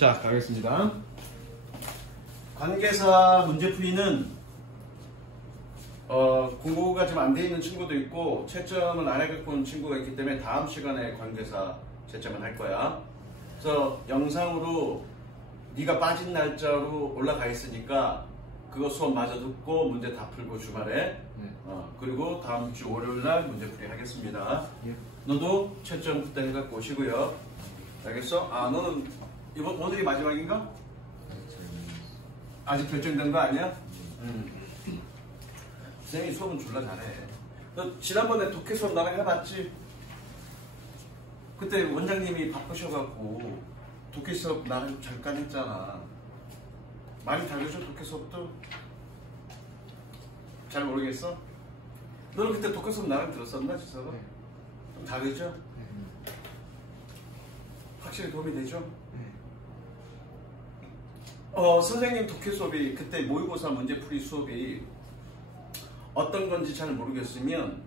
자, 가겠습니다. 관계사 문제풀이는 공부가 좀 안 돼 있는 친구도 있고 채점을 안 해갖고 온 친구가 있기 때문에 다음 시간에 관계사 채점을 할 거야. 그래서 영상으로 네가 빠진 날짜로 올라가 있으니까 그거 수업 마저 듣고 문제 다 풀고 주말에 그리고 다음 주 월요일날 문제풀이 하겠습니다. 너도 채점 그때 해갖고 오시고요. 알겠어? 아, 너는 오늘이 마지막인가? 아직 결정된 거 아니야? 선생님이 수업은 졸라 잘해. 너 지난번에 독해 수업 나랑 해봤지? 그때 원장님이 바쁘셔갖고 독해 수업 나랑 잠깐 했잖아. 많이 다르죠? 독해 수업도? 잘 모르겠어? 너는 그때 독해 수업 나랑 들었었나? 지서가? 좀 다르죠? 확실히 도움이 되죠? 선생님 독해 수업이 그때 모의고사 문제풀이 수업이 어떤 건지 잘 모르겠으면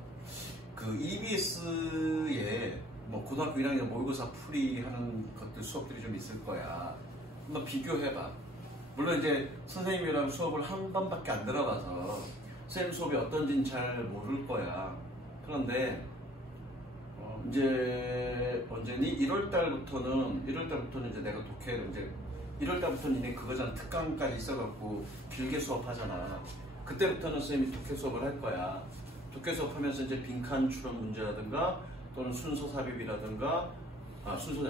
그 EBS에 뭐 고등학교 1학년 모의고사 풀이 하는 것들 수업들이 좀 있을 거야. 한번 비교해봐. 물론 이제 선생님이랑 수업을 한 번밖에 안 들어봐서 선생님 수업이 어떤지는 잘 모를 거야. 그런데 이제 언제니? 1월달부터는 이제 내가 독해를 이제 1월달부터는 이제 그거잖아. 특강까지 있어갖고 길게 수업하잖아. 그때부터는 선생님이 독해 수업을 할 거야. 독해 수업하면서 이제 빈칸 추론 문제라든가 또는 순서 삽입이라든가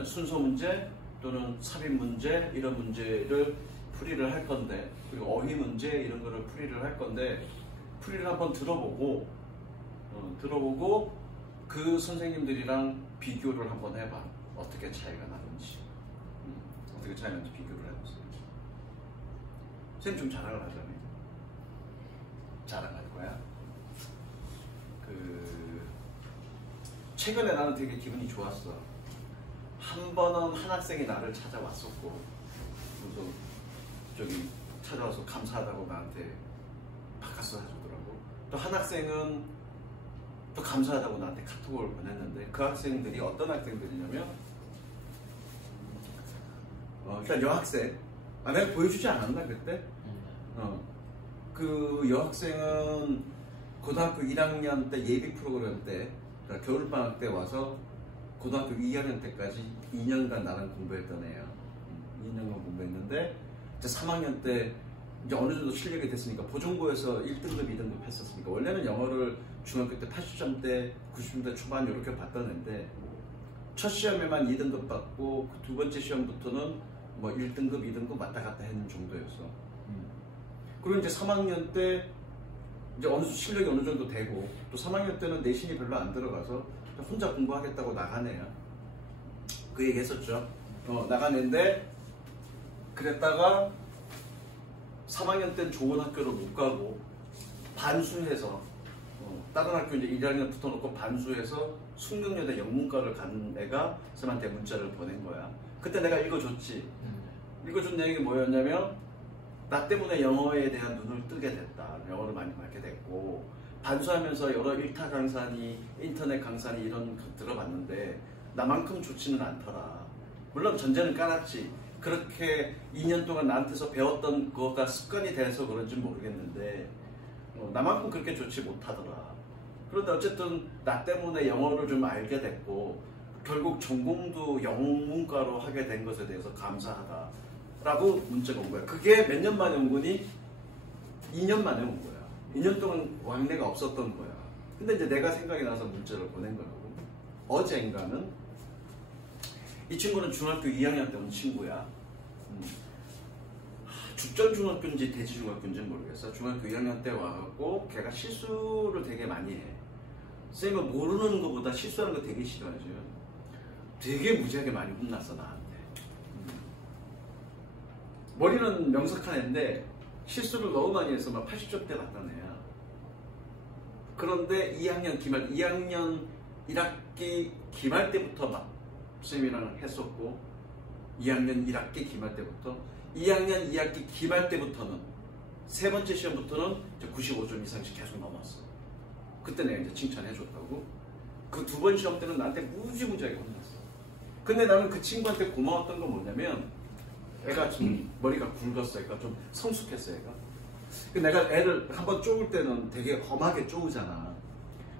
순서 문제 또는 삽입 문제 이런 문제를 풀이를 할 건데, 그리고 어휘 문제 이런 거를 풀이를 할 건데, 풀이를 한번 들어보고 그 선생님들이랑 비교를 한번 해봐. 어떻게 차이가 나는지. 어떻게 차이가 나는지 비교를 해보세요. 선생님 좀 자랑을 하자면 자랑할 거야. 최근에 나는 되게 기분이 좋았어. 한 번은 한 학생이 나를 찾아왔었고, 그래서 저기 찾아와서 감사하다고 나한테 바카스 해주더라고. 또 한 학생은 또 감사하다고 나한테 카톡을 보냈는데, 그 학생들이 어떤 학생들이냐면 일단 여학생. 내가 보여주지 않았나 그때? 그 여학생은 고등학교 1학년 때 예비 프로그램 때, 그러니까 겨울방학 때 와서 고등학교 2학년 때까지 2년간 나랑 공부했던 애야. 2년간 공부했는데 이제 3학년 때 이제 어느 정도 실력이 됐으니까 보정고에서 1등급, 2등급 했었으니까, 원래는 영어를 중학교 때 80점대, 90점대 초반 이렇게 봤던 애인데 첫 시험에만 2등급 받고 그 두 번째 시험부터는 뭐 1등급, 2등급 왔다 갔다 했는 정도였어. 그리고 이제 3학년 때 이제 실력이 어느 정도 되고, 또 3학년 때는 내신이 별로 안 들어가서 혼자 공부하겠다고 나간 애야. 그 얘기 했었죠. 나간 애인데, 그랬다가 3학년 때는 좋은 학교를 못 가고 반수해서 다른 학교 이제 1학년 붙어놓고 반수해서 숙명여대 영문과를 간 애가 쌤한테 문자를 보낸 거야. 그때 내가 읽어줬지. 읽어준 내용이 뭐였냐면, 나 때문에 영어에 대한 눈을 뜨게 됐다. 영어를 많이 받게 됐고, 반수하면서 여러 일타 강사니 인터넷 강사니 이런 거 들어봤는데 나만큼 좋지는 않더라. 물론 전제는 깔았지. 그렇게 2년 동안 나한테서 배웠던 거가 습관이 돼서 그런지 모르겠는데 나만큼 그렇게 좋지 못하더라. 그런데 어쨌든 나 때문에 영어를 좀 알게 됐고, 결국 전공도 영문과로 하게 된 것에 대해서 감사하다 라고 문자가 온 거야. 그게 몇 년 만에 온 거니? 2년 만에 온 거야. 2년 동안 왕래가 없었던 거야. 근데 이제 내가 생각이 나서 문자를 보낸 거라고. 어젠가는 이 친구는 중학교 2학년 때 온 친구야. 죽전중학교인지 대지중학교인지 모르겠어. 중학교 2학년 때 와갖고 걔가 실수를 되게 많이 해. 쌤은 모르는 것보다 실수하는 거 되게 싫어하죠. 되게 무지하게 많이 혼났어 나한테. 머리는 명석한 애인데 실수를 너무 많이 해서 막 80점대 났던 애야. 그런데 2학년 1학기 기말 때부터 막 쌤이랑 했었고, 2학년 1학기 기말 때부터 2학년 2학기 기말 때부터는 세 번째 시험부터는 95점 이상씩 계속 넘었어. 그때 내가 이제 칭찬해줬다고. 그 두 번 시험 때는 나한테 무지무지하게 혼났어. 근데 나는 그 친구한테 고마웠던 건 뭐냐면, 애가 좀 머리가 굵었어. 애가 좀 성숙했어. 애가. 내가 애를 한번 쪼을 때는 되게 험하게 쪼으잖아.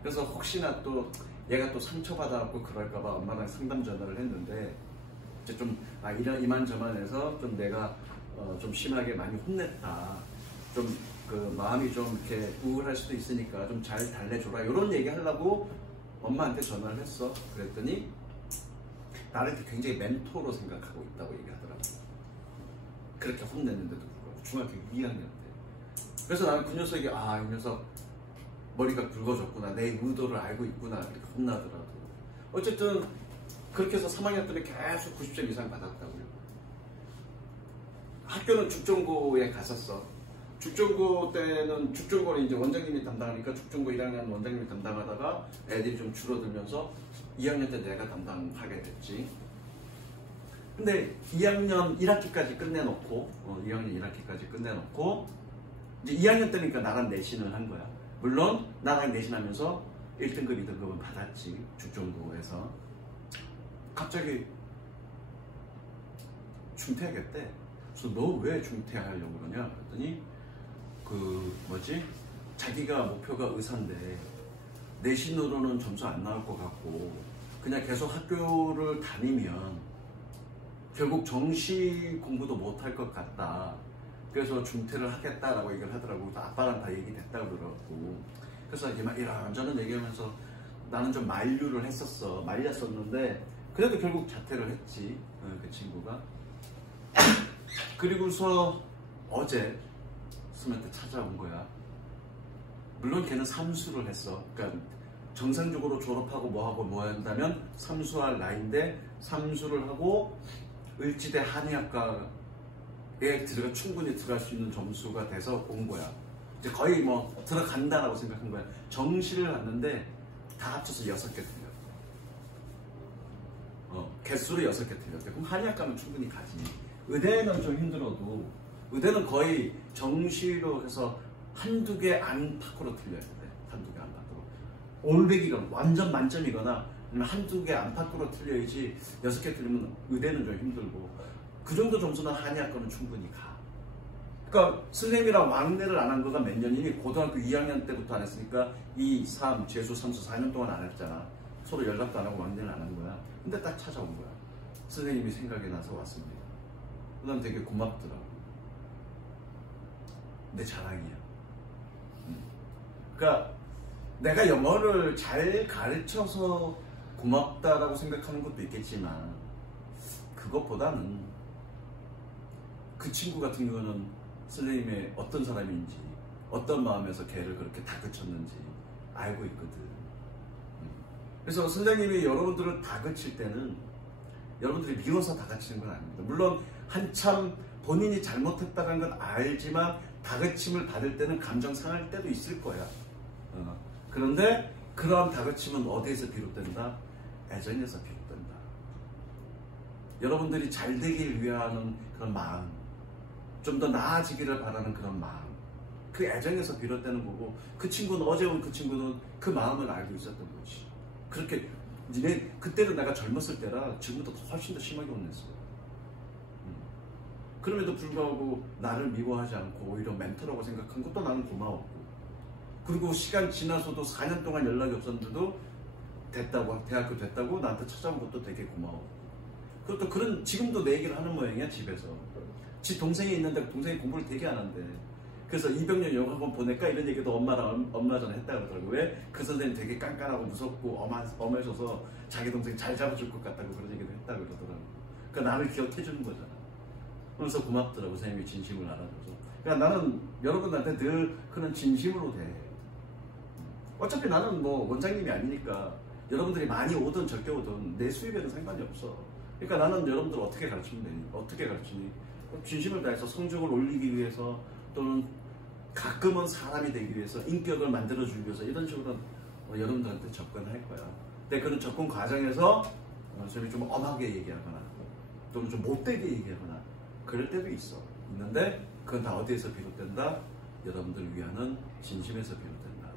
그래서 혹시나 또 얘가 또 상처받아갖고 그럴까봐 엄마랑 상담 전화를 했는데 이제 좀 이만저만 해서 좀 내가 좀 심하게 많이 혼냈다. 좀 그 마음이 좀 이렇게 우울할 수도 있으니까 좀 잘 달래줘라. 이런 얘기 하려고 엄마한테 전화를 했어. 그랬더니 나를 굉장히 멘토로 생각하고 있다고 얘기하더라고. 그렇게 혼냈는데도 불구하고 중학교 2학년 때. 그래서 나는 그 녀석이 이 녀석 머리가 굵어졌구나. 내 의도를 알고 있구나. 이렇게 혼나더라고. 어쨌든 그렇게 해서 3학년 때는 계속 90점 이상 받았다고요. 학교는 죽전고에 갔었어. 죽전고는 이제 원장님이 담당하니까 죽전고 1학년 원장님이 담당하다가 애들이 좀 줄어들면서 2학년 때 내가 담당하게 됐지. 근데 2학년 1학기까지 끝내놓고 이제 2학년 때니까 나랑 내신을 한 거야. 물론 나랑 내신하면서 1등급, 2등급은 받았지. 죽전고에서. 갑자기 중퇴하겠대. 그래서 너 왜 중퇴하려고 그러냐? 그랬더니 자기가 목표가 의사인데 내신으로는 점수 안 나올 것 같고 그냥 계속 학교를 다니면 결국 정시 공부도 못할 것 같다. 그래서 중퇴를 하겠다라고 얘기를 하더라고. 아빠랑 다 얘기됐다고 그러고. 그래서 이런저런 얘기하면서 나는 좀 만류를 했었어. 말렸었는데 그래도 결국 자퇴를 했지. 그 친구가. 그리고서 어제 스한테 찾아온 거야. 물론 걔는 삼수를 했어. 그러니까 정상적으로 졸업하고 뭐 한다면 삼수할 나이인데 삼수를 하고 을지대 한의학과에 충분히 들어갈 수 있는 점수가 돼서 온 거야. 이제 거의 뭐 들어간다라고 생각한 거야. 정시를 갔는데 다 합쳐서 6개 틀렸대. 개수로 6개 틀렸대. 그럼 한의학과는 충분히 가지. 의대는 좀 힘들어도 의대는 거의 정시로 해서 한두 개 안팎으로 틀려야 돼. 한두 개 안팎으로. 올백이거나 완전 만점이거나 한두 개 안팎으로 틀려야지 6개 틀리면 의대는 좀 힘들고 그 정도 점수는 한의학과는 충분히 가. 그러니까 선생님이랑 왕래를 안 한 거가 몇 년이니 고등학교 2학년 때부터 안 했으니까 2, 3, 재수, 삼수 4년 동안 안 했잖아. 서로 연락도 안 하고 왕래를 안 한 거야. 근데 딱 찾아온 거야. 선생님이 생각이 나서 왔습니다. 난 되게 고맙더라고. 내 자랑이야. 그러니까 내가 영어를 잘 가르쳐서 고맙다라고 생각하는 것도 있겠지만 그것보다는 그 친구 같은 경우는 선생님의 어떤 사람인지 어떤 마음에서 걔를 그렇게 다그쳤는지 알고 있거든. 그래서 선생님이 여러분들을 다그칠 때는 여러분들이 미워서 다그치는 건 아닙니다. 물론 한참 본인이 잘못했다는 건 알지만 다그침을 받을 때는 감정 상할 때도 있을 거야. 그런데 그러한 다그침은 어디에서 비롯된다? 애정에서 비롯된다. 여러분들이 잘 되길 위하는 그런 마음, 좀 더 나아지기를 바라는 그런 마음, 그 애정에서 비롯되는 거고, 그 친구는 어제 온 그 친구는 그 마음을 알고 있었던 거지. 그렇게 그때는 내가 젊었을 때라 지금보다 훨씬 더 심하게 혼냈어. 그럼에도 불구하고 나를 미워하지 않고 오히려 멘토라고 생각한 것도 나는 고마웠고, 그리고 시간 지나서도 4년 동안 연락이 없었는데도 됐다고, 대학교 됐다고 나한테 찾아온 것도 되게 고마웠고, 그것도 그런 지금도 내 얘기를 하는 모양이야. 집에서 지 동생이 있는데 동생이 공부를 되게 안 한대. 그래서 이병렬 영어학원 보낼까 이런 얘기도 엄마 전에 했다 그러더라고. 왜? 그 선생님 되게 깐깐하고 무섭고 엄해져서 자기 동생 잘 잡아줄 것 같다고 그런 얘기도 했다 그러더라고. 그러니까 나를 기억해 주는 거잖아. 그래서 고맙더라고. 선생님이 진심을 알아줘서. 그러니까 나는 여러분한테 늘 그런 진심으로 돼. 어차피 나는 뭐 원장님이 아니니까 여러분들이 많이 오든 적게 오든 내 수입에는 상관이 없어. 그러니까 나는 여러분들 어떻게 가르치면 되니? 어떻게 가르치니? 진심을 다해서 성적을 올리기 위해서, 또는 가끔은 사람이 되기 위해서, 인격을 만들어주기 위해서 이런 식으로 여러분들한테 접근할 거야. 근데 그런 접근 과정에서 선생님이 좀 엄하게 얘기하거나 또는 좀 못되게 얘기하거나 그럴 때도 있는데 그건 다 어디에서 비롯된다? 여러분들 위하는 진심에서 비롯된다.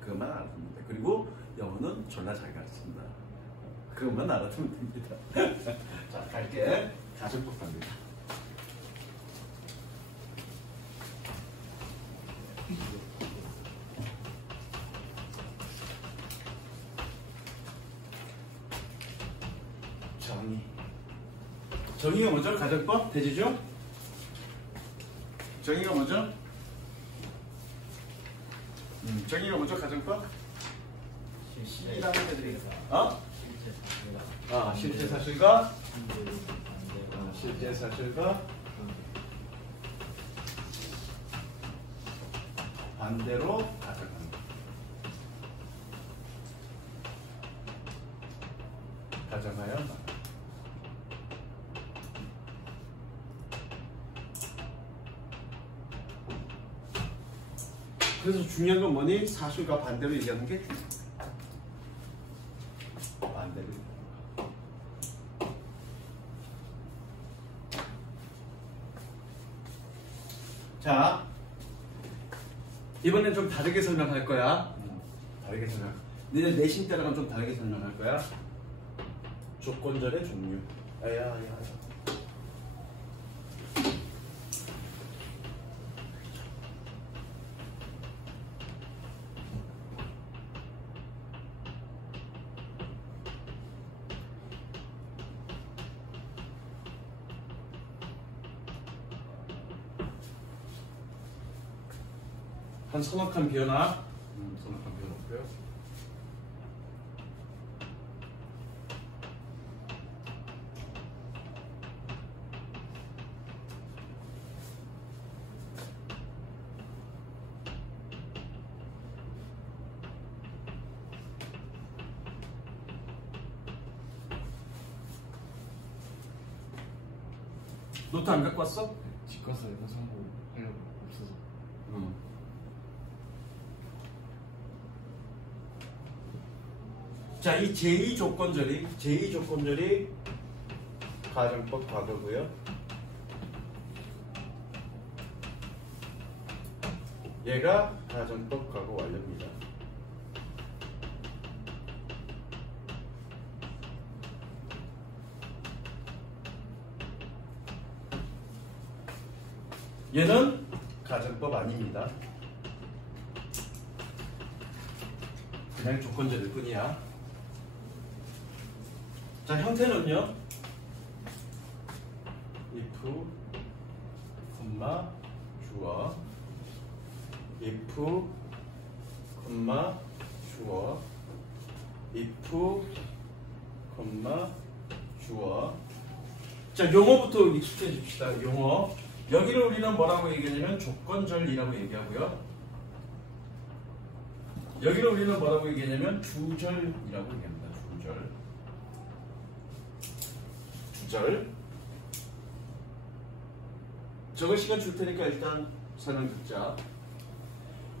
그것만 알아두면 돼. 그리고 영어는 졸라 잘 가르친다. 그것만 알아두면 됩니다. 자, 갈게. 가정법합니다. 정의가 뭐죠? 가정법? 대지죠? 정의가 뭐죠? 정의가 뭐죠? 가정법? 실이라는 것들이 어? 실제 사실과 실제 사실과 반대로 가정합니다. 가정하여 말합니다. 그래서 중요한 건 뭐니? 사실과 반대로 얘기하는 게 중요해요. 반대로. 자, 이번엔 좀 다르게 설명할 거야. 다르게 설명. 니네 내신 때랑은 좀 다르게 설명할 거야. 조건절의 종류. 야. 한 서너 칸 비워놔. 서너 칸 비워놓고요. 노트 안 갖고 왔어? 집 가서 이거 선고하려고 없어서. 자, 이 제2조건절이 가정법 과거고요. 얘가 가정법 과거 완료입니다. 얘는 가정법 아닙니다. 그냥 조건절일 뿐이야. 자, 형태는요. if, 주어, if, 주어, if, 주어. 자, 용어부터 익숙해 줍시다. 용어. 여기를 우리는 뭐라고 얘기하냐면 조건절이라고 얘기하고요. 여기를 우리는 뭐라고 얘기하냐면 주절이라고 얘기합니다. 주절. 저거 시간 줄 테니까 일단 설명 듣자.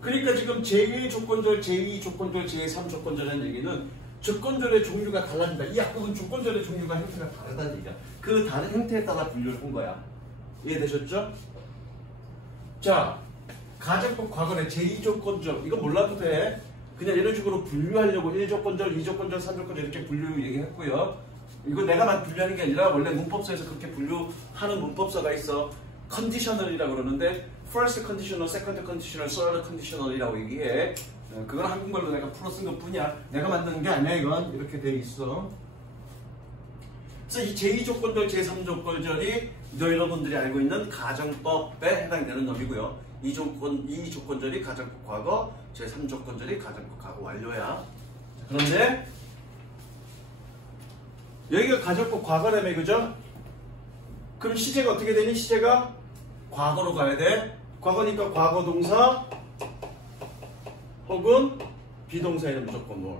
그러니까 지금 제1조건절, 제2조건절, 제3조건절이라는 얘기는 조건절의 종류가 달라진다. 이 앞부분 조건절의 종류가 형태가 다르다는 얘기야. 그 다른 형태에 따라 분류를 한 거야. 이해되셨죠? 자, 가정법 과거의 제2조건절 이거 몰라도 돼. 그냥 이런 식으로 분류하려고 1조건절, 2조건절, 3조건절 이렇게 분류 얘기했고요. 이거 내가만 분류하는 게 아니라 원래 문법서에서 그렇게 분류하는 문법서가 있어. 컨디셔널이라고 그러는데 first conditional, second conditional, third conditional이라고 얘기해. 그건 한국말로 내가 풀어 쓴 것 뿐이야. 내가 만드는 게 아니야. 이건 이렇게 돼 있어. 그래서 이 제2조건절, 제3조건절이 여러분들이 알고 있는 가정법에 해당되는 놈이고요. 이 조건절이 가정법 과거, 제3조건절이 가정법 과거 완료야. 그런데 여기가 가정법 과거라며, 그죠? 그럼 시제가 어떻게 되니? 시제가 과거로 가야 돼. 과거니까 과거 동사 혹은 비동사에는 무조건 뭘.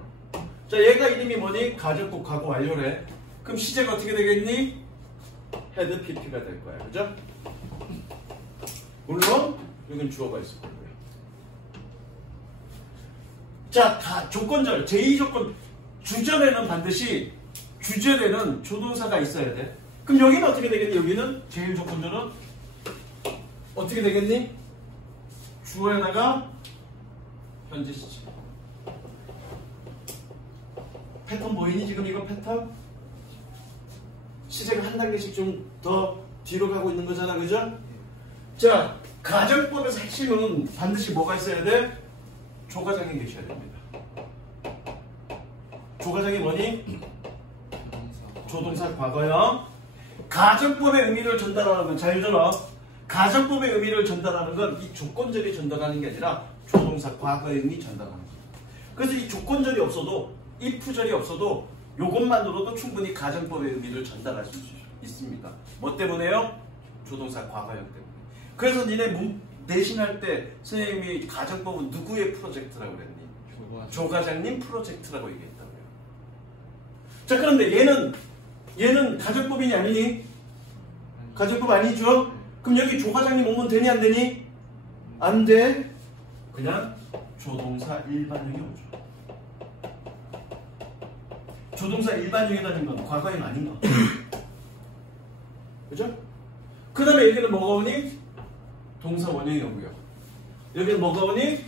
자, 얘가 이름이 뭐니? 가정법 과거 완료래. 그럼 시제가 어떻게 되겠니? 헤드 PP가 될 거야. 그죠? 물론 여긴 주어가 있을 거고요. 자, 조건절, 제2조건 주절에는 반드시 주절에는 조동사가 있어야 돼. 그럼 여기는 어떻게 되겠니? 여기는 제1조건절은 어떻게 되겠니? 주어에다가 현재 시제. 패턴 보이니? 지금 이거 패턴? 시제가 한 단계씩 좀 더 뒤로 가고 있는 거잖아. 그죠? 자, 가정법에서 핵심은 반드시 뭐가 있어야 돼? 조가장이 계셔야 됩니다. 조가장이 뭐니? 조동사 과거형. 가정법의 의미를 전달하는 건 잘 들어. 가정법의 의미를 전달하는 건 이 조건절이 전달하는 게 아니라 조동사 과거의 의미 전달하는 거야. 그래서 이 조건절이 없어도 if절이 없어도 이것만으로도 충분히 가정법의 의미를 전달할 수 있습니다. 뭐 때문에요? 조동사 과거형 때문에. 그래서 니네 내신할 때 선생님이 가정법은 누구의 프로젝트라고 그랬니? 조과장님 프로젝트라고 얘기했다고요. 자, 그런데 얘는 가정법이니 아니니? 가정법 아니죠? 그럼 여기 조과장님 오면 되니 안 되니? 안 돼. 그냥 조동사 일반형이 오죠. 조동사 일반형이라는 건 과거형 아닌가? 그죠? 그 다음에 여기는 뭐가 오니? 동사 원형이 오고요. 여기는 뭐가 오니?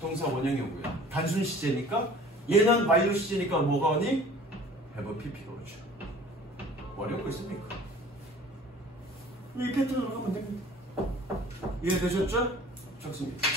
동사 원형이 오고요. 단순 시제니까 얘는 완료 시제니까 뭐가 오니? have pp가 오죠. 어려운 거 있습니까? 이 패턴으로 가면 됩니다. 이해되셨죠? 좋습니다.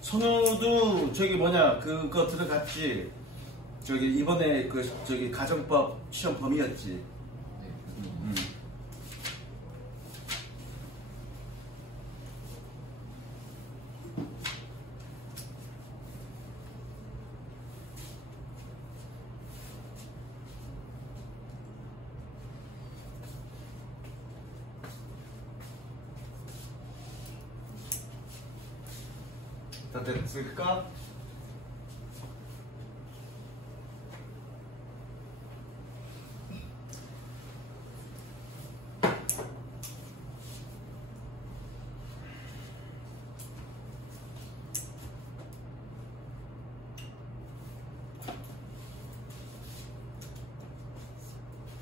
선우도 저기 뭐냐 그거 들어갔지. 저기 이번에 그 저기 가정법 시험 범위였지. 다 됐을까?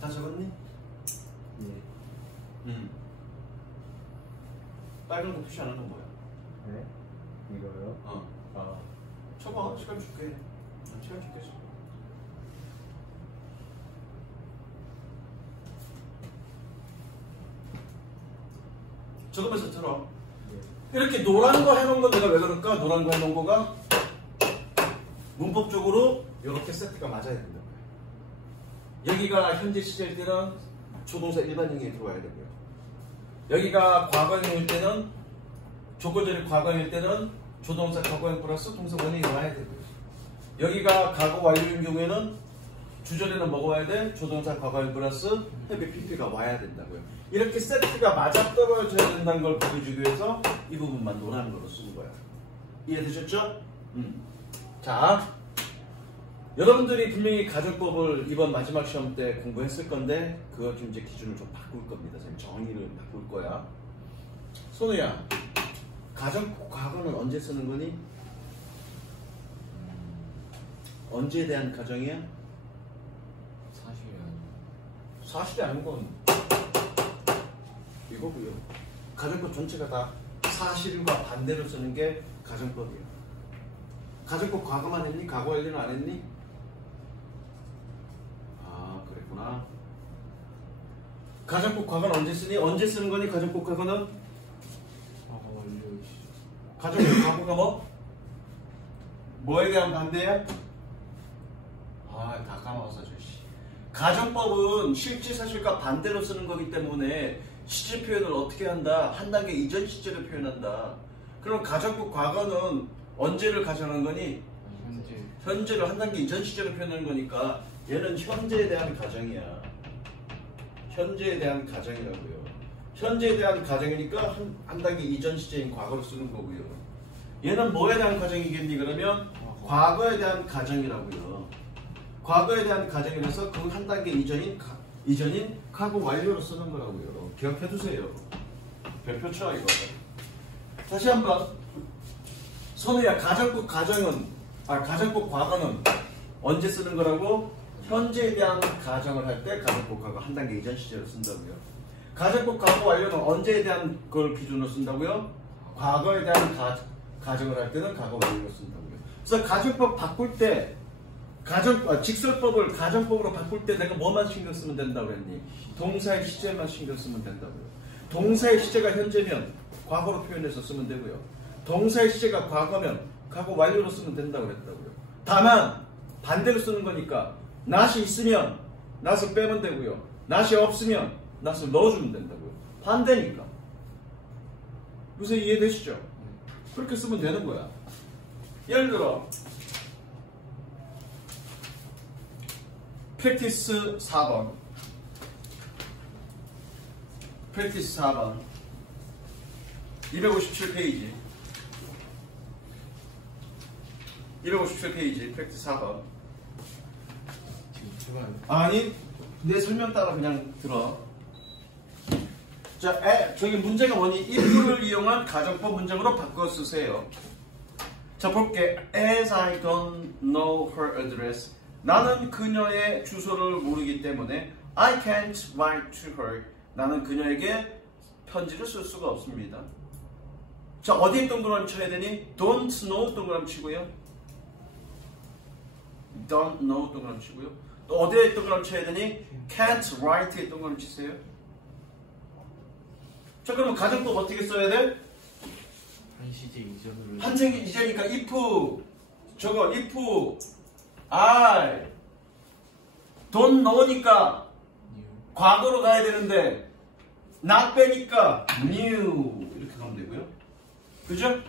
다 적었니? 네. 빨간 거 표시 안 하는 건 뭐야? 네? 이거요? 쳐봐. 시간 줄게. 시간 줄게. 적으면서 들어. 네. 이렇게 노란 거 해놓은 거 내가 왜 그럴까? 노란 거 해놓은 거가 문법적으로 이렇게 세트가 맞아야 된다고요. 여기가 현재 시제일 때는 조동사 일반형이 들어와야 되고요. 여기가 과거형일 때는 조건절이 과거형일 때는 조동사 과거형 플러스 동사 원형이 와야 되고요. 여기가 과거 완료인 경우에는 주절에는 뭐가 와야 돼? 조동사 과거형 플러스 have pp가 와야 된다고요. 이렇게 세트가 맞아떨어져야 된다는 걸 보여주기 위해서 이 부분만 노란 걸로 쓴 거야. 이해되셨죠? 자, 여러분들이 분명히 가정법을 이번 마지막 시험 때 공부했을 건데 그거 좀 이제 기준을 좀 바꿀 겁니다. 선생님 정의를 바꿀 거야. 선우야, 가정법 과거는 언제 쓰는 거니? 언제에 대한 가정이야? 사실이 아니에요. 사실이 아닌 건 이거고요. 가정법 전체가 다 사실과 반대로 쓰는 게 가정법이에요. 가정법 과거만 했니? 과거 완료는 안 했니? 아, 그랬구나. 가정법 과거는 언제 쓰니? 언제 쓰는 거니? 가정법 과거는? 과거 완료 시죠. 가정법 과거가 뭐? 뭐에 대한 반대야? 아, 다 까먹었어, 저씨. 가정법은 실제 사실과 반대로 쓰는 거기 때문에 시제 표현을 어떻게 한다? 한 단계 이전 시제를 표현한다. 그럼 가정법 과거는 언제를 가정한 거니? 현재. 현재를 한 단계 이전 시제로 표현하는 거니까 얘는 현재에 대한 가정이야. 현재에 대한 가정이라고요. 현재에 대한 가정이니까 한 단계 이전 시제인 과거로 쓰는 거고요. 얘는 뭐에 대한 가정이겠니? 그러면 과거에 대한 가정이라고요. 과거에 대한 가정이라서 그 한 단계 이전인 과거 완료로 쓰는 거라고요. 기억해 두세요. 별표 쳐 이거. 다시 한번. 선우야, 가정법 과거는 언제 쓰는 거라고? 현재에 대한 가정을 할 때 가정법 과거 한 단계 이전 시제로 쓴다고요. 가정법 과거 완료는 언제에 대한 걸 기준으로 쓴다고요? 과거에 대한 가정을 할 때는 과거 완료로 쓴다고요. 그래서 가정법 바꿀 때 직설법을 가정법으로 바꿀 때 내가 뭐만 신경 쓰면 된다고 그랬니? 동사의 시제만 신경 쓰면 된다고요. 동사의 시제가 현재면 과거로 표현해서 쓰면 되고요. 동사의 시제가 과거면 과거 완료로 쓰면 된다고 그랬다고요. 다만 반대로 쓰는 거니까 not이 있으면 not을 빼면 되고요. not이 없으면 not을 넣어주면 된다고요. 반대니까. 요새 이해되시죠? 그렇게 쓰면 되는 거야. 예를 들어 프랙티스 4번 257페이지 257페이지 프랙티스 4번. 지금 출발. 아니 내 설명 따라 그냥 들어. 자, 저기 문제가 뭐니? if를 이용한 가정법 문장으로 바꿔 쓰세요. 자, 볼게. As I don't know her address. 나는 그녀의 주소를 모르기 때문에 I can't write to her. 나는 그녀에게 편지를 쓸 수가 없습니다. 자, 어디에 동그라미 쳐야 되니? Don't know 동그라미 치고요. Don't know 동그라미 치고요. 또 어디에 동그라미 쳐야 되니? Can't write에 동그라미 치세요. 자, 그러면 가정법 어떻게 써야 돼? 한시제 이전으로. 한정기 이제니까 if I don't know니까 과거로 가야 되는데 not 빼니까 knew 이렇게 가면 되고요. 그죠?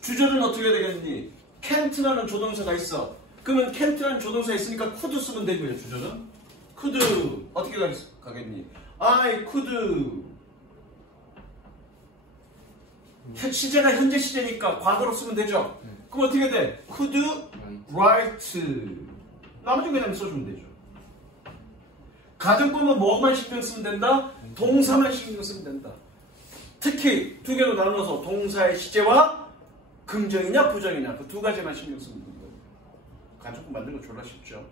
주절은 어떻게 해야 되겠니? can't라는 조동사가 있어. 그러면 can't라는 조동사가 있으니까 could 쓰면 되고요. 주절은 could 어떻게 가겠니? I could. 시제가 현재 시제니까 과거로 쓰면 되죠. 그럼 어떻게 돼? could write. 나머지 그냥 써주면 되죠. 가정법은 뭐만 신경 쓰면 된다? 동사만 신경 쓰면 된다. 특히 두 개로 나눠서 동사의 시제와 긍정이냐 부정이냐 그 두 가지만 신경 쓰면 된다. 가정법 만드는 거 졸라 쉽죠.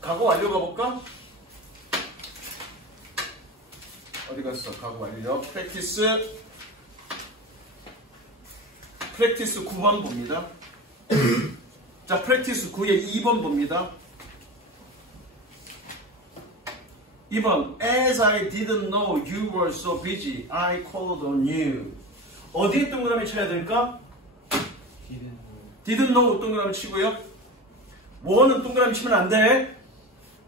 과거 완료 가볼까? 어디 갔어? 과거 완료. 프랙티스 9번 봅니다. 자, 프랙티스 9의 2번 봅니다. 2번 As I didn't know you were so busy, I called on you. 어디에 동그라미 쳐야 될까? didn't know 동그라미 치고요. 뭐는 동그라미 치면 안 돼.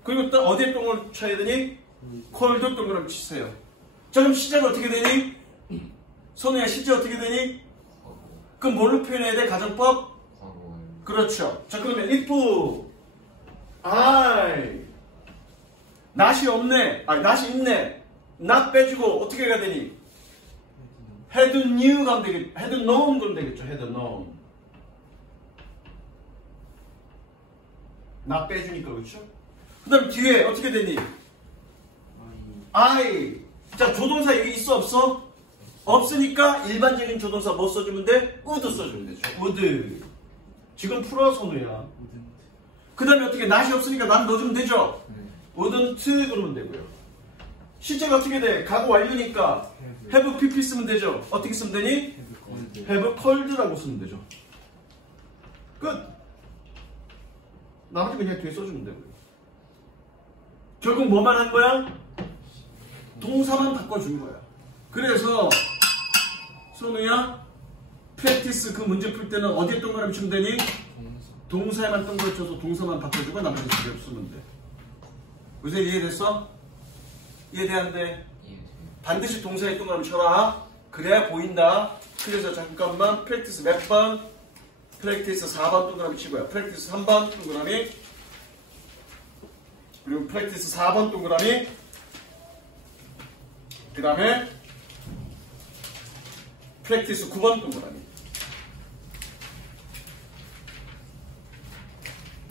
그리고 또 어디에 동그라미 쳐야 되니? called 동그라미 치세요. 자, 그럼 시제가 어떻게 되니? 선우야, 시제 어떻게 되니? 그럼 뭘로 표현해야 돼? 가정법? 그렇죠. 자, 그러면 if I not이 없네. not이 있네. not 빼주고 어떻게 해야 되니? had knew 가면 되겠죠. had known 그러면 되겠죠. had known. not 빼주니까 그렇죠. 그 다음 뒤에 어떻게 되니? I. 자, 조동사 여기 있어 없어? 없으니까 일반적인 조동사 뭐 써주면 돼? would 써주면 되죠. would. 지금 풀어 선우야. 그 다음에 어떻게 not이 없으니까 난 넣어주면 되죠. wouldn't 그러면 되고요. 시제가 어떻게 돼? 과거 완료니까 have pp 쓰면 되죠. 어떻게 쓰면 되니? have called라고 쓰면 되죠. 끝. 나머지 그냥 뒤에 써주면 되고요. 결국 뭐만 한 거야? 동사만 바꿔준 거야. 그래서 선우야 프랙티스 그 문제 풀 때는 어디에 동그라미 치면 되니? 동사에만 동그라미 쳐서 동사만 바꿔주고 나머지 두 개 쓰면 돼. 요새 이해됐어? 이해돼안돼? 반드시 동사에 동그라미 쳐라. 그래야 보인다. 그래서 잠깐만 프랙티스 몇 번? 프랙티스 4번 동그라미 치고요. 프랙티스 3번 동그라미 그리고 프랙티스 4번 동그라미 그 다음에 프랙티스 9번 동그라미.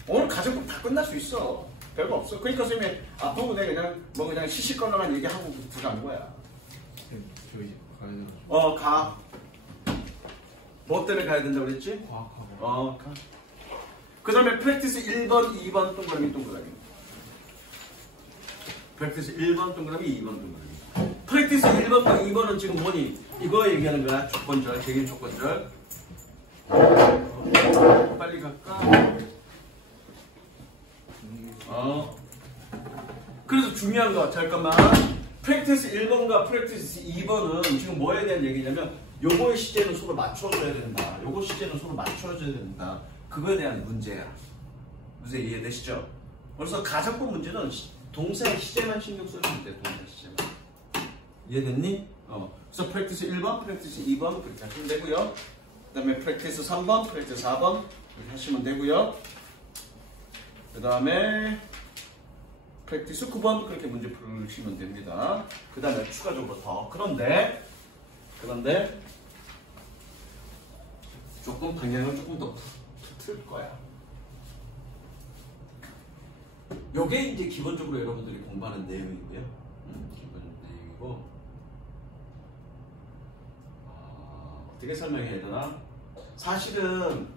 오늘 가정법 다 끝날 수 있어. 별거 없어. 그러니까 선생님이 앞부분에 그냥 시시껄렁한 얘기하고 들어간 거야. 저희 가야 되나? 가. 뭐 때문에 가야 된다고 그랬지? 과학하고. 가. 그 다음에 프랙티스 1번, 2번 동그라미. 프랙티스 1번 동그라미, 2번 동그라미. 프랙티스 1번과 2번은 지금 뭐니? 이거 얘기하는 거야. 조건절, 개인 조건절. 빨리 갈까? 그래서 중요한 거, 잠깐만. 프랙티스 1번과 프랙티스 2번은 지금 뭐에 대한 얘기냐면 요거의 시제는 서로 맞춰줘야 된다. 요거 시제는 서로 맞춰줘야 된다. 그거에 대한 문제야. 무슨 이해되시죠? 그래서 가정법 문제는 동사의 시제만 신경 써주면 돼. 동사 시제만. 이해됐니? 그래서 프랙티스 1번, 프랙티스 2번 그렇게 하시면 되고요. 그 다음에 프랙티스 3번, 프랙티스 4번 그렇게 하시면 되고요. 그 다음에 프랙티스 9번 그렇게 문제 풀으시면 됩니다. 그 다음에 추가적으로 더. 그런데 조금 방향을 조금 더 틀 거야. 요게 이제 기본적으로 여러분들이 공부하는 내용이고요. 기본 내용이고 어떻게 설명해야 되나? 사실은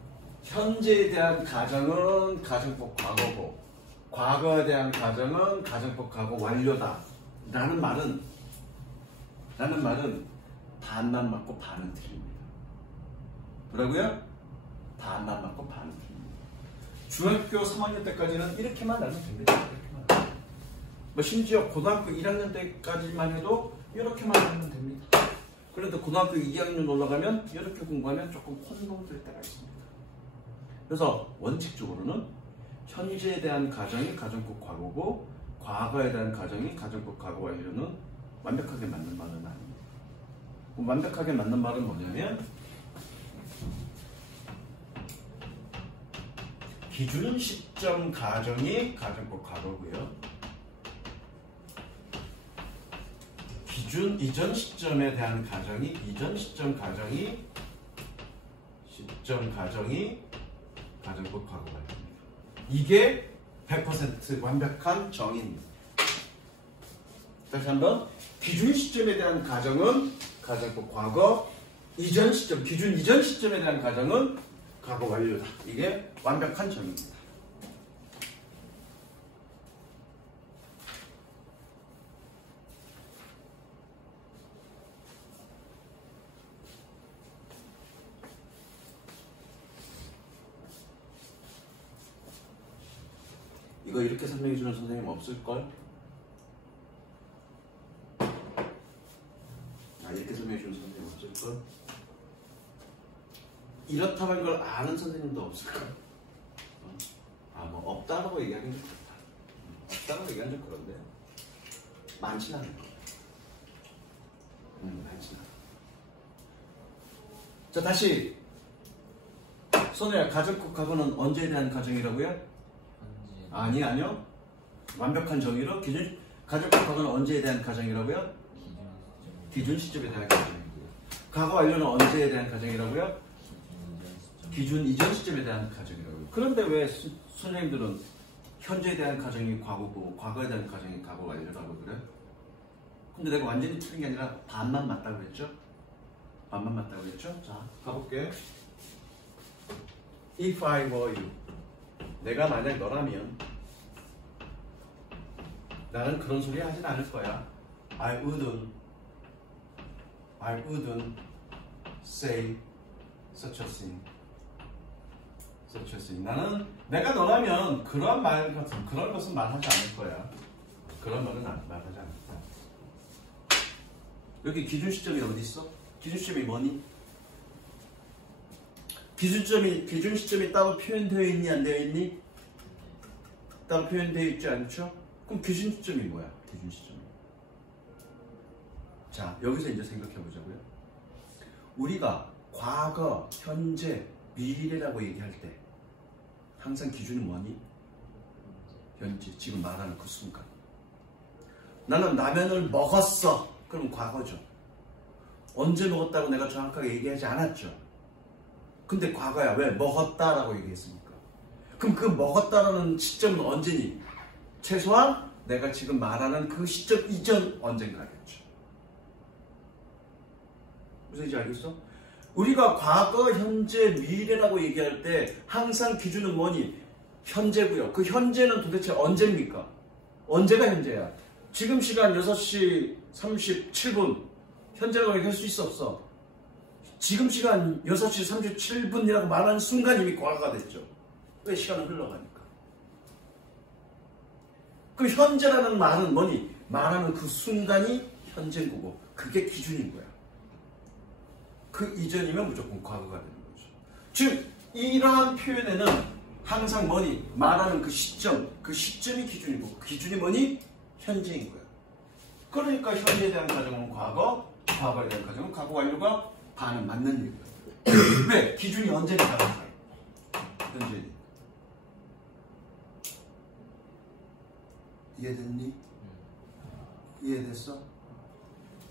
현재에 대한 가정은 가정법 과거고 과거에 대한 가정은 가정법 과거 완료다 라는 말은 반만 맞고 반은 틀립니다. 뭐라고요? 반만 맞고 반은 틀립니다. 중학교 3학년 때까지는 이렇게만 알면 됩니다. 이렇게만. 뭐 심지어 고등학교 1학년 때까지만 해도 이렇게만 알면 됩니다. 그런데 고등학교 2학년 올라가면 이렇게 공부하면 조금 혼동될 때가 있습니다. 그래서 원칙적으로는 현재에 대한 가정이 가정법 과거고 과거에 대한 가정이 가정법 과거 완료는 완벽하게 맞는 말은 아닙니다. 그럼 완벽하게 맞는 말은 뭐냐면 기준 시점 가정이 가정법 과거고요. 기준 이전 시점에 대한 가정이 이전 시점 가정이 가정법 과거 완료입니다. 이게 100% 완벽한 정의입니다. 다시 한번 기준 시점에 대한 가정은 가정법 과거, 이전 시점, 기준 이전 시점에 대한 가정은 과거 완료다. 이게 완벽한 정의입니다. 이거 이렇게 설명해주는 선생님 없을걸? 이렇게 설명해주는 선생님 없을걸? 이렇다는 걸 아는 선생님도 없을걸? 뭐 없다라고 얘기하긴 좀 그렇다. 없다라고 얘기하긴 좀 그런데 많진 않은 거. 많진 않아. 자, 다시 선우야, 가정법 과거는 언제에 대한 가정이라고요? 아니요. 완벽한 정의로 기준 가정법 과거는 언제에 대한 가정이라고요? 기준 시점에 대한 가정이고요. 과거 완료는 언제에 대한 가정이라고요? 기준 이전 시점에 대한 가정이라고요. 그런데 왜 선생님들은 현재에 대한 가정이 과거고 과거에 대한 가정이 과거 완료라고 그래? 근데 내가 완전히 틀린 게 아니라 반만 맞다고 그랬죠? 반만 맞다고 그랬죠? 자, 가볼게. If I were you, 내가 만약 너라면 나는 그런 소리 하진 않을 거야. I wouldn't say such a thing. 나는 내가 너라면 그런 말 같은 그런 것은 말하지 않을 거야. 그런 말은 말하지 않을 거야. 여기 기준 시점이 어디 있어? 기준 시점이 뭐니? 기준 시점이 따로 표현되어 있니 안 되어 있니? 따로 표현되어 있지 않죠? 그럼 기준 시점이 뭐야? 기준 시점이. 자, 여기서 이제 생각해 보자고요. 우리가 과거, 현재, 미래라고 얘기할 때 항상 기준이 뭐니? 현재, 지금 말하는 그 순간. 나는 라면을 먹었어. 그럼 과거죠. 언제 먹었다고 내가 정확하게 얘기하지 않았죠. 근데 과거야. 왜? 먹었다라고 얘기했으니까. 그럼 그 먹었다라는 시점은 언제니? 최소한 내가 지금 말하는 그 시점 이전 언젠가겠죠. 무슨 얘기인지 알겠어? 우리가 과거, 현재, 미래라고 얘기할 때 항상 기준은 뭐니? 현재고요. 그 현재는 도대체 언제입니까? 언제가 현재야? 지금 시간 6시 37분 현재라고 얘기할 수 있어 없어? 지금 시간 6시 37분이라고 말하는 순간 이미 과거가 됐죠. 왜? 시간은 흘러가니까. 그럼 현재라는 말은 뭐니? 말하는 그 순간이 현재인 거고 그게 기준인 거야. 그 이전이면 무조건 과거가 되는 거죠. 즉 이러한 표현에는 항상 뭐니? 말하는 그 시점이 기준이고 그 기준이 뭐니? 현재인 거야. 그러니까 현재에 대한 가정은 과거, 과거에 대한 가정은 과거 완료가 반은 맞는 얘기야. 왜? 기준이 언제니까. 현재니. 이해됐니? 이해됐어?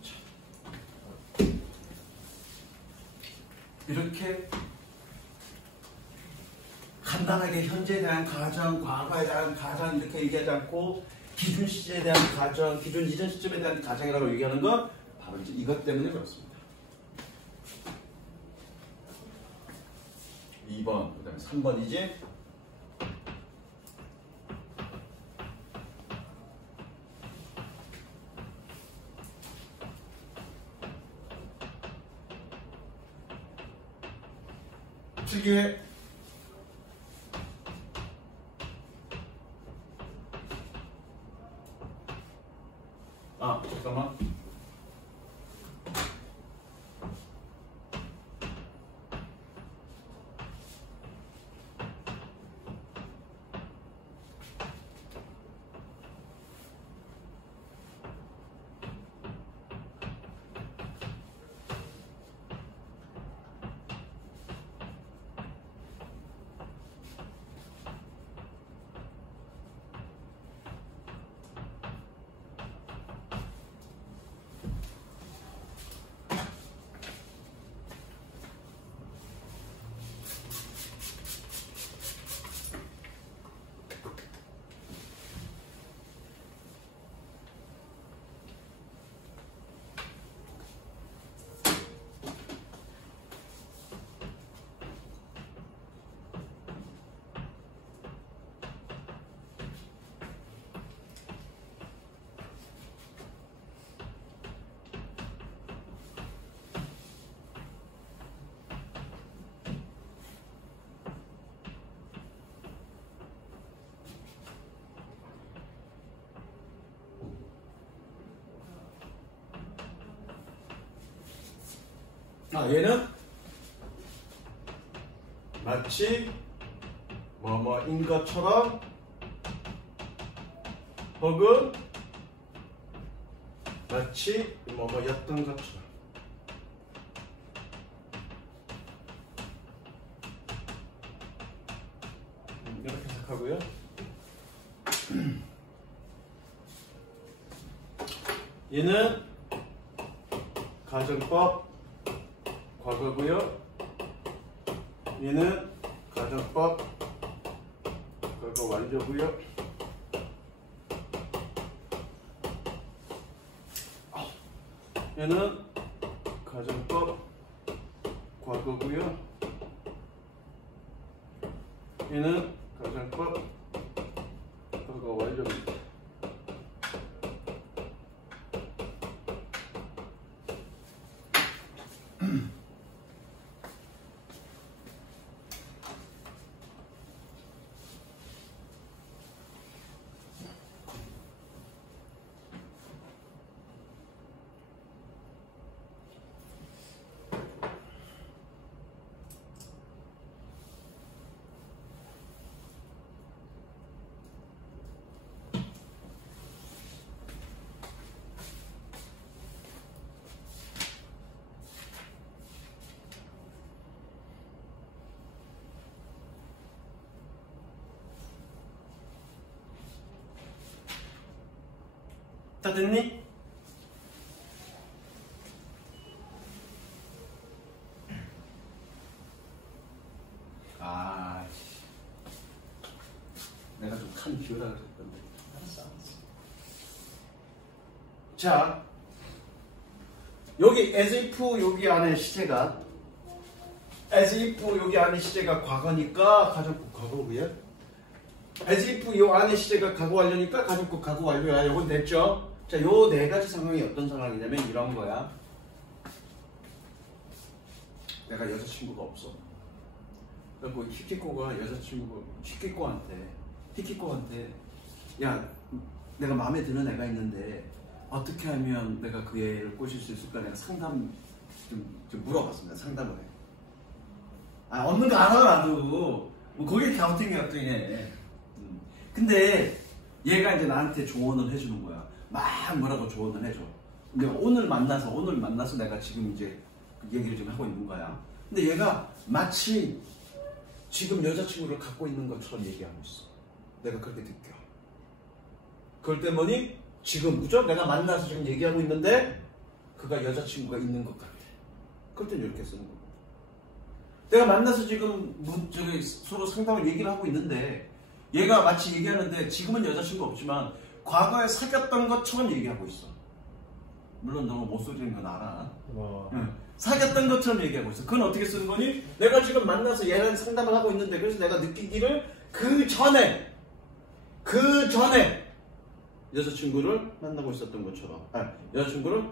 자. 이렇게 간단하게 현재에 대한 가정, 과거에 대한 가정 이렇게 얘기하지 않고 기준 시제에 대한 가정, 기준 이전 시점에 대한 가정이라고 얘기하는 건 바로 이제 이것 때문에 그렇습니다. 2번, 그 다음에 3번이지. 특유의 잠깐만. 얘는 마치 뭐뭐인 것처럼 혹은 마치 뭐뭐였던 것처럼 이렇게 해석하고요. 얘는 가정법 과거고요. 얘는 가정법 과거 완료고요. 얘는 가정법 과거고요. 얘는 가정법 과거 완료입니다. 다 됐니? 내가 좀 칸 비우라 그랬던데. 알았어. 자, 여기 as if 여기 안에 시제가 as if 여기 안에 시제가 과거니까 가정법 과거고요. as if 요 안에 시제가 과거 완료니까 가정법 과거 완료야. 요건 됐죠? 자, 요 네 가지 상황이 어떤 상황이냐면 이런 거야. 내가 여자친구가 없어. 그리고 히키코한테 야, 내가 마음에 드는 애가 있는데 어떻게 하면 내가 그 애를 꼬실 수 있을까? 내가 상담 좀 물어봤습니다. 상담을 해. 없는 거 알아 나도. 뭐 거기에 갸우뚱해. 근데 얘가 이제 나한테 조언을 해주는 거야. 막 뭐라고 조언을 해줘. 근데 오늘 만나서 내가 지금 이제 얘기를 좀 하고 있는 거야. 근데 얘가 마치 지금 여자친구를 갖고 있는 것처럼 얘기하고 있어. 내가 그렇게 느껴. 그럴 때 뭐니? 지금 그죠? 내가 만나서 지금 얘기하고 있는데 그가 여자친구가 있는 것 같아. 그럴 땐 이렇게 쓰는 거야. 내가 만나서 지금 서로 상담을 얘기를 하고 있는데 얘가 마치 얘기하는데 지금은 여자친구 없지만 과거에 사귀었던 것처럼 얘기하고 있어. 물론 너무 못소리는 건 알아. 응. 사귀었던 것처럼 얘기하고 있어. 그건 어떻게 쓰는 거니? 내가 지금 만나서 얘랑 상담을 하고 있는데 그래서 내가 느끼기를 그 전에 여자친구를 만나고 있었던 것처럼 여자친구를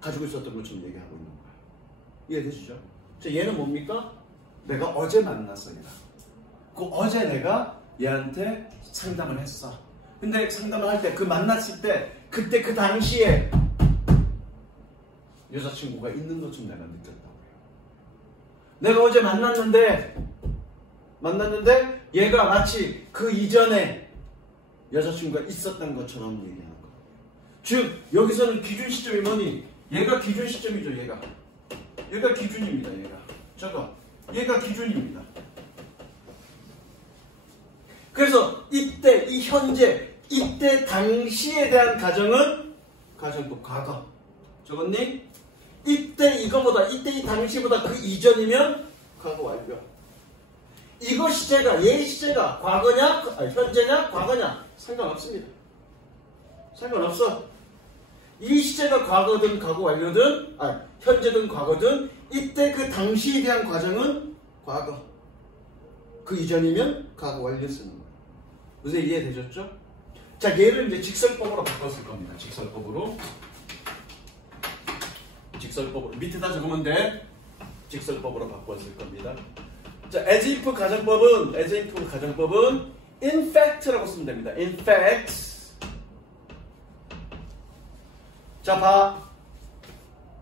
가지고 있었던 것처럼 얘기하고 있는 거야. 이해되시죠? 자, 얘는 뭡니까? 내가 어제 만났어 얘랑. 그 어제 내가 얘한테 상담을 했어. 근데 상담을 할 때 그 만났을 때 그때 그 당시에 여자친구가 있는 것처럼 내가 느꼈다고요. 내가 어제 만났는데 얘가 마치 그 이전에 여자친구가 있었던 것처럼 얘기하는 거예요. 즉 여기서는 기준 시점이 뭐니? 얘가 기준 시점이죠. 얘가 기준입니다. 얘가 기준입니다. 그래서 이때 이 현재 이때 당시에 대한 가정은 가정법 과거. 적었니? 이때 이거보다 이때 이 당시보다 그 이전이면 과거 완료. 이거 시제가 얘 시제가 과거냐 현재냐 과거냐 상관없습니다. 상관없어. 이 시제가 과거든 과거 완료든 현재든 과거든 이때 그 당시에 대한 과정은 과거. 그 이전이면 과거 완료 쓰는 거예요. 무슨 이해되셨죠? 자, 얘를 이제 직설법으로 바꿨을 겁니다. 직설법으로 밑에다 적으면 돼. 직설법으로 바꿨을 겁니다. 자, as if 가정법은 in fact라고 쓰면 됩니다. in fact. 자, 봐.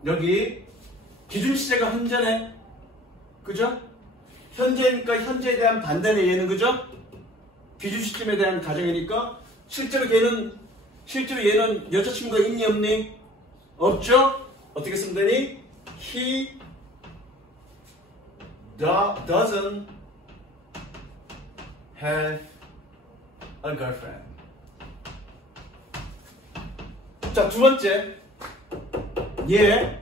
여기 기준 시제가 현재네. 그죠? 현재니까 현재에 대한 반대네 얘는. 그죠? 기준 시점에 대한 가정이니까 실제로 얘는 여자친구가 있니 없니? 없죠? 어떻게 쓰면 되니? He doesn't have a girlfriend. 자, 두 번째. 예.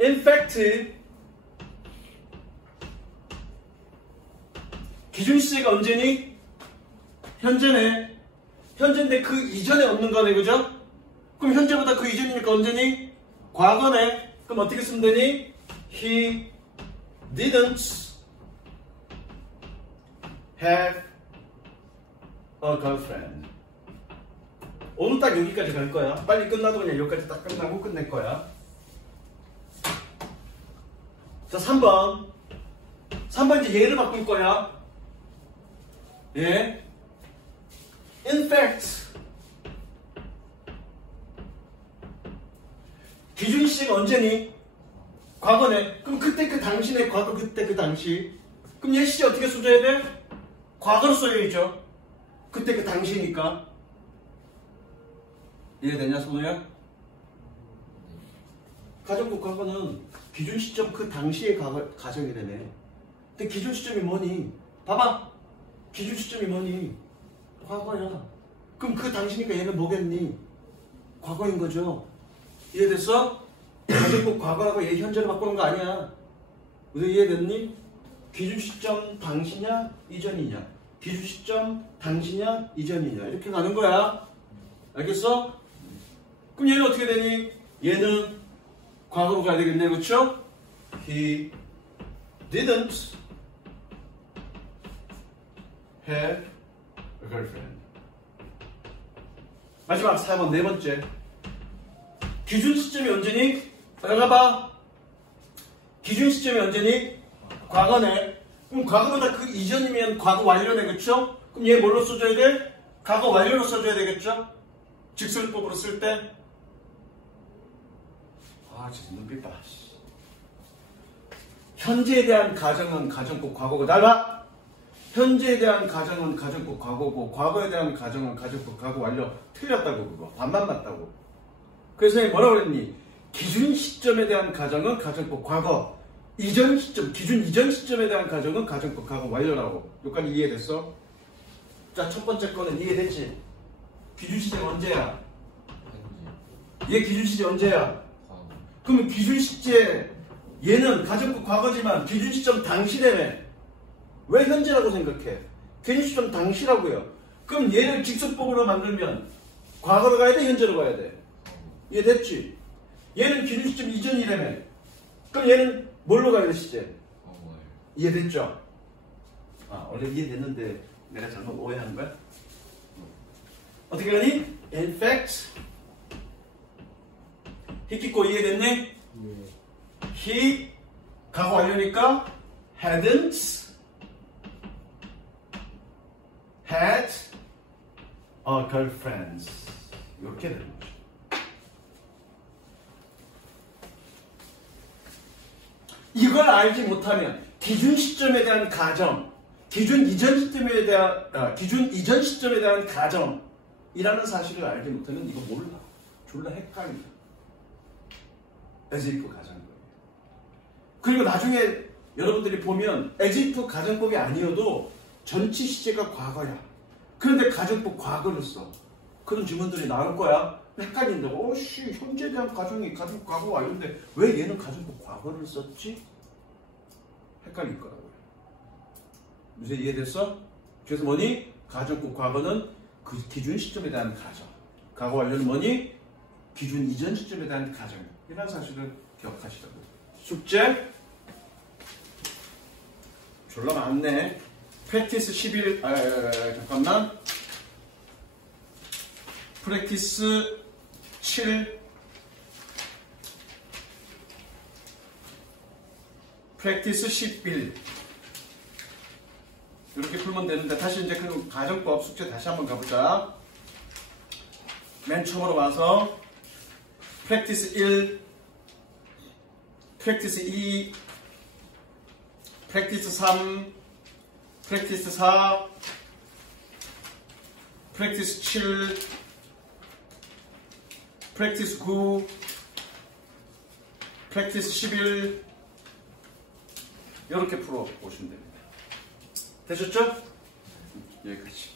In fact, 기준 시제가 언제니? 현재네. 현재인데 그 이전에 없는 거네. 그죠? 그럼 현재보다 그 이전이니까 언제니? 과거네. 그럼 어떻게 쓰면 되니? He didn't have a girlfriend. 오늘 딱 여기까지 갈 거야. 빨리 끝나도 그냥 여기까지 딱 끝나고 끝낼 거야. 자, 3번 이제 얘를 바꿀 거야. 예. In fact, 기준 시제가 언제니? 과거네. 그럼 그때 그 당시네. 과거 그때 그 당시. 그럼 얘 시제 어떻게 써줘야 돼? 과거로 써야죠. 그때 그 당시니까. 이해되냐, 손우야? 가정법 과거는 기준 시점 그 당시의 가정이라네. 근데 기준 시점이 뭐니? 봐봐. 기준 시점이 뭐니? 과거야. 그럼 그 당시니까 얘는 뭐겠니? 과거인 거죠. 이해됐어? 가정법 과거라고 얘 현재로 바꾸는 거 아니야. 무슨 이해됐니? 기준 시점 당시냐 이전이냐, 기준 시점 당시냐 이전이냐, 이렇게 가는 거야. 알겠어? 그럼 얘는 어떻게 되니? 얘는 과거로 가야 되겠네. 그렇죠? He didn't have a girlfriend. 마지막 4번 네 번째. 기준 시점이 언제니? 알아봐. 기준 시점이 언제니? 과거네. 그럼 과거보다 그 이전이면 과거 완료네, 그쵸? 그럼 얘 뭘로 써줘야 돼? 과거 완료로 써줘야 되겠죠? 직설법으로 쓸 때. 아, 진짜 눈빛 봐. 현재에 대한 가정은 가정법 과거고 달라. 현재에 대한 가정은 가정법 과거고 과거에 대한 가정은 가정법 과거 완료. 틀렸다고 그거. 반만 맞다고. 그래서 뭐라고 그랬니? 기준 시점에 대한 가정은 가정법 과거. 이전 시점, 기준 이전 시점에 대한 가정은 가정법 과거 완료라고. 여기까지 이해됐어? 자, 첫 번째 거는 이해됐지? 기준 시점 언제야? 얘 기준 시점 언제야? 그러면 기준 시제 얘는 가정법 과거지만 기준 시점 당시래매. 왜 현재라고 생각해? 기준 시점 당시라고요. 그럼 얘를 직설법으로 만들면 과거로 가야 돼? 현재로 가야 돼? 이해됐지? 얘는 기준 시점 이전이라며. 그럼 얘는 뭘로 가야 돼, 시제? 이해됐죠? 아, 원래 이해됐는데 내가 잘못 오해한 거야? 어떻게 하니? In fact, 히키코 이해됐네? He, 과거 완료니까 hadn't had a girlfriend. 이렇게 되는 거죠. 이걸 알지 못하면 기준 시점에 대한 가정, 기준 이전 시점에 대한 가정이라는 사실을 알지 못하면 이거 몰라. 졸라 헷갈려. 에지프 가정법. 그리고 나중에 여러분들이 보면 에지프 가정법이 아니어도 전치 시제가 과거야. 그런데 가정법 과거를 써. 그런 질문들이 나올 거야. 헷갈린다고. 오씨, 현재에 대한 가정이 가정법 과거 완료인데 왜 얘는 가정법 과거를 썼지? 헷갈릴 거라고요. 무슨 이해됐어? 그래서 뭐니? 가정법 과거는 그 기준 시점에 대한 가정. 과거 완료는 뭐니? 기준 이전 시점에 대한 가정. 이런 사실을 기억하시라고. 숙제 졸라 많네. 프랙티스 11 잠깐만. 프랙티스 7 프랙티스 11 이렇게 풀면 되는데 다시 이제 그 가정법 숙제 다시 한번 가보자. 맨 처음으로 와서 프랙티스 1 프랙티스 2 프랙티스 3 프랙티스 4 프랙티스 7 프랙티스 9 프랙티스 11 이렇게 풀어 보시면 됩니다. 되셨죠? 여기까지.